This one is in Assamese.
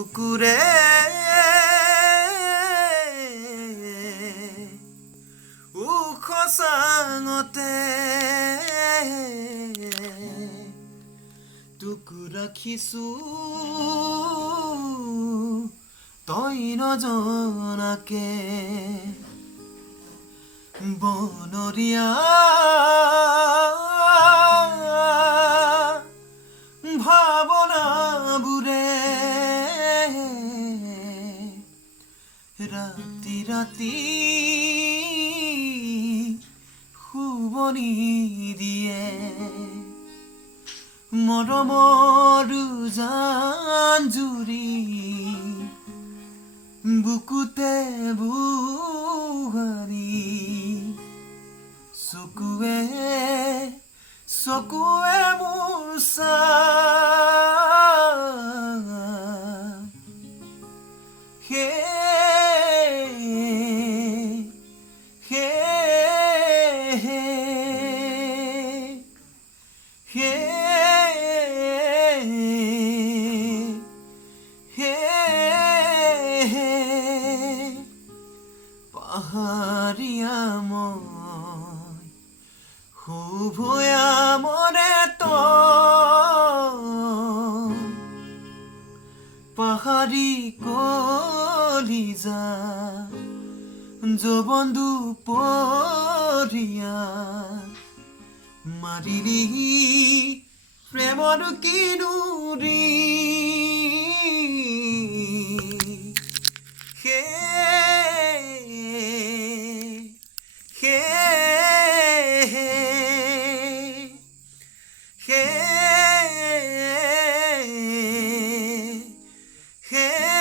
বুকুৰে উখ চাঙতে তোক ৰাখিছো তই নজনাকে বনৰীয়া ভাৱনাবোৰে ৰাতি ৰাতি শুৱনি দিয়ে মৰমৰ জাঞ্জুৰি বুকুতে বুহাৰি চকুৱে চকুৱে মোৰ পাহাৰীয়া মই শুভয়া মনে তই পাহাৰী কলিজা যৌৱন দুপৰীয়া মাৰিলি প্ৰেমৰ কিনুৰি Hey